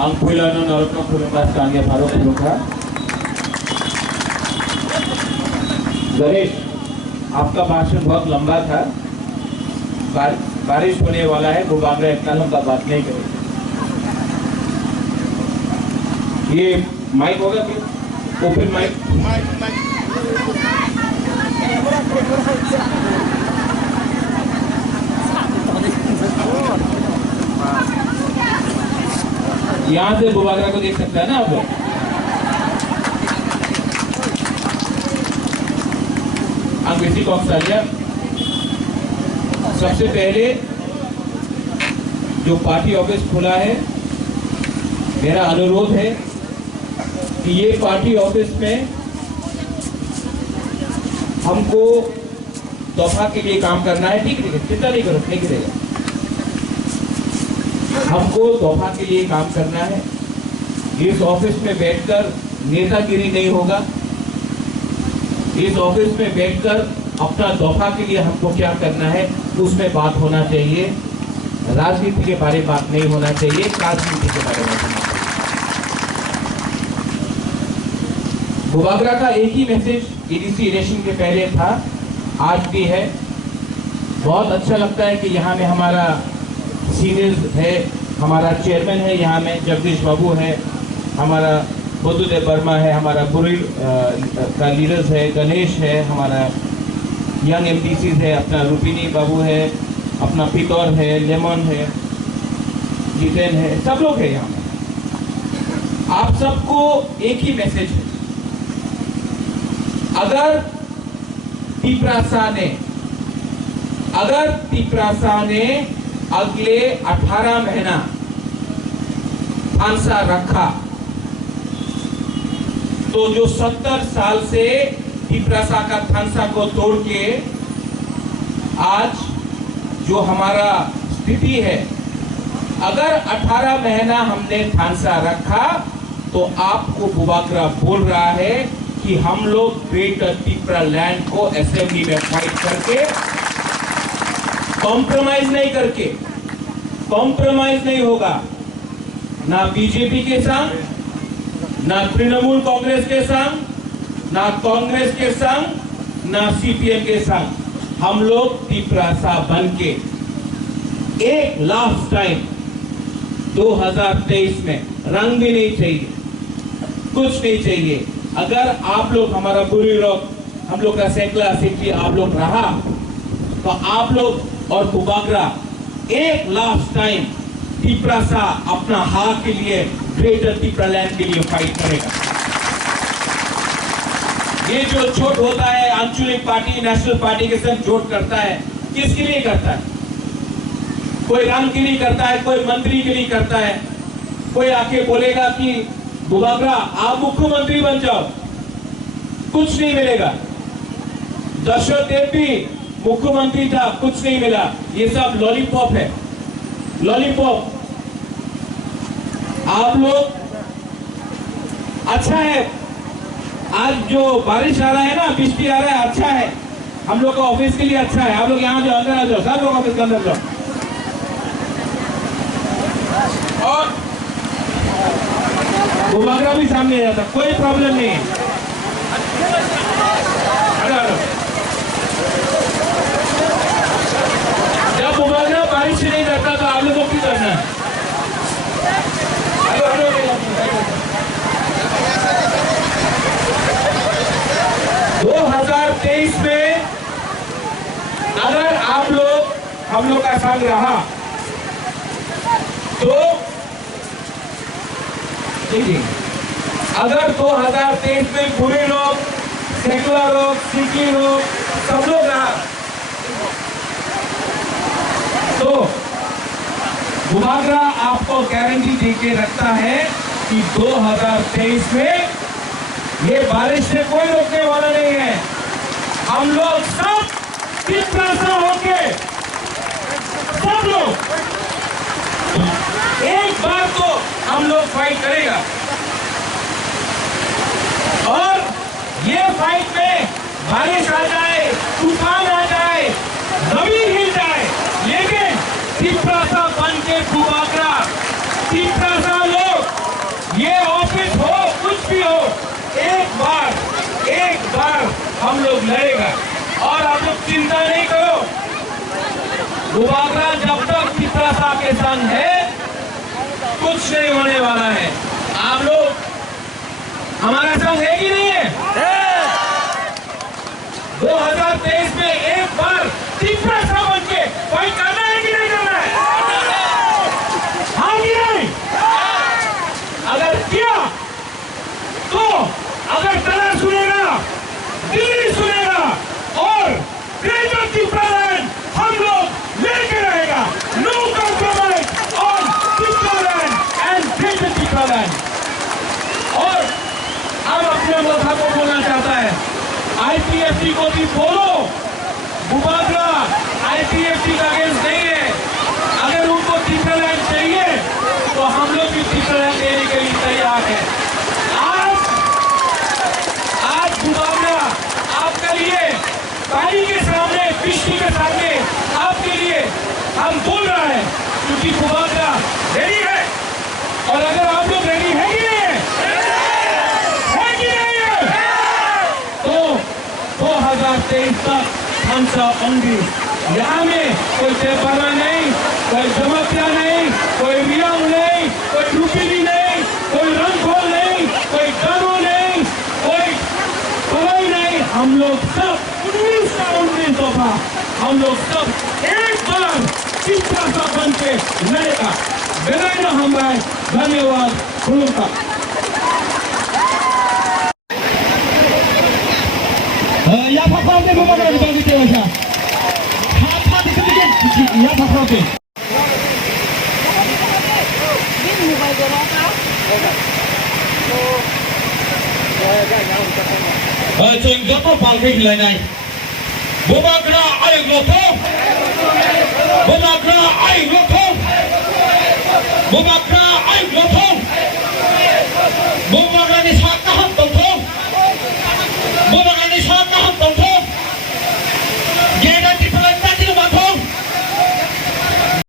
Ang Pulano Norotno Pulumas Kanya Paro Puluka। Ganesh, आपका भाषण बहुत लंबा था। बारिश होने वाला है, बुबागरा इतना लंबा बात नहीं करेगा। ये माइक होगा कि ओपन माइक? यहाँ से बुबागरा को देख सकता है ना आप लोग। अंग्रेजी को सबसे पहले जो पार्टी ऑफिस खुला है, मेरा अनुरोध है कि ये पार्टी ऑफिस में हमको तोहफा के लिए काम करना है। ठीक है, चिंता नहीं करो, नहीं गिरेगा। हमको तोहफा के लिए काम करना है। इस ऑफिस में बैठकर नेतागिरी नहीं होगा। इस ऑफिस में बैठकर अपना तोहफा के लिए हमको क्या करना है उसमें बात होना चाहिए। राजनीति के बारे में बात नहीं होना चाहिए, राजनीति के बारे में होना चाहिए। बुबागरा का एक ही मैसेज एडीसी इलेक्शन के पहले था, आज भी है। बहुत अच्छा लगता है कि यहाँ में हमारा सीनियर है, हमारा चेयरमैन है, यहाँ में जगदीश बाबू है, हमारा बुद्धदेव वर्मा है, हमारा बुरी का लीडर्स है, गणेश है, हमारा यंग एमडीसी है, अपना रूपिनी बाबू है, अपना पितौर है, लेमन है, जितेन है, सब लोग है यहाँ में। आप सबको एक ही मैसेज है। अगर तिपरासा ने अगले 18 महीना फांसा रखा तो जो 70 साल से तिपरासा का थांसा को तोड़ के आज जो हमारा स्थिति है, अगर 18 महीना हमने थांसा रखा तो आपको बुबागरा बोल रहा है कि हम लोग ग्रेटर तिपरा लैंड को असेंबली में फाइट करके कॉम्प्रोमाइज नहीं होगा। ना बीजेपी के संग, ना तृणमूल कांग्रेस के संग, ना कांग्रेस के संग, ना सीपीएम के संग। हम लोग तिपरासा बन के एक लास्ट टाइम 2023 में, रंग भी नहीं चाहिए, कुछ नहीं चाहिए। अगर आप लोग हमारा बुरी रोक, हम लोग का सैकला सिटी आप लोग रहा तो आप लोग और बुबागरा एक लास्ट टाइम तिपरासा अपना हाथ के लिए ग्रेटर तिपरा लैंड के लिए फाइट करेगा। ये जो छोट होता है आंचलिक पार्टी नेशनल पार्टी के साथ जोट करता है, किसके लिए करता है? कोई रंग के लिए करता है, कोई मंत्री के लिए करता है। कोई आके बोलेगा कि बुबागरा आप मुख्यमंत्री बन जाओ, कुछ नहीं मिलेगा। दशरथ देव भी मुख्यमंत्री था, कुछ नहीं मिला। ये सब लॉलीपॉप है, लॉलीपॉप। आप लोग अच्छा है, आज जो बारिश आ रहा है ना, बिजली आ रहा है, अच्छा है हम लोग का ऑफिस के लिए अच्छा है। आप लोग यहाँ जो अंदर आ जाओ, सब लोग ऑफिस के अंदर जाओ। और बुबागरा भी सामने आ जाता, कोई प्रॉब्लम नहीं है। जब बुबागरा बारिश से नहीं करता तो आप लोगों को क्या करना है? 2023 में अगर आप लोग हम लोग का संग रहा तो अगर 2023 में बुरे लोग, सेकुलर लोग, सिखी लोग, सब लोग रहा तो बुबागरा आपको गारंटी देके रखता है कि 2023 में ये बारिश से कोई रोकने वाला नहीं है। हम लोग सब तिपरासा होके सब लोग एक बार तो हम लोग फाइट करेगा। और ये फाइट में बारिश आ जाए, तूफान आ जाए, जमीन हिल जाए, लेकिन तिपरासा बन के बुबागरा, तिपरासा लोग ये ऑफिस हो कुछ भी हो, एक बार हम लोग लड़ेगा। और आप लोग चिंता नहीं करो, बुबागरा जब तक चित्रासा के संग है कुछ नहीं होने वाला है। आप लोग हमारा संग है कि नहीं है? 2023 में एक बार चित्रासा बन के फाइट करना है कि नहीं करना है? हाँ कि नहीं? अगर किया तो अगर तला सुनेगा, दिल्ली सुनेगा और ग्रेटर त्रिपुरालैंड हम लोग लेके रहेगा। No compromise on Tripuraland and greater Tripuraland. और अब अपने मुल्क को बोलना चाहता है, आईपीएफटी को भी बोलो, बुबागरा आईपीएफटी का अगेंस्ट नहीं है। अगर उनको त्रिपुरालैंड चाहिए तो हम लोग भी त्रिपुरालैंड देने के लिए तैयार है। आज बुबागरा आपके लिए पानी के सामने, बिजली के सामने आपके लिए हम बोल रहा है, क्योंकि बुबागरा रेडी है। और अगर आप लोग रेडी है कि नहीं है कि नहीं है, तो 2023 तक हम सब होंगे। यहाँ में कोई तेपरा नहीं, कोई जमतिया नहीं, कोई रियांग नहीं, कोई रुपीली नहीं, कोई रंगोल नहीं, कोई गनो नहीं, कोई कोई नहीं। हम लोग सब 19 दफा हम लोग सब एक बार चित्रासा बन के लड़ेगा। बेलायना हम भाई धन्यवाद खुलूंगा। या भाषाओं बुबागरा विभाजित है हाथ दिखाते या भाषाओं के जों गतो बालखै हिलायनाय बुबागरा आयग लथो बुबागरा आयग लथो बुबागरा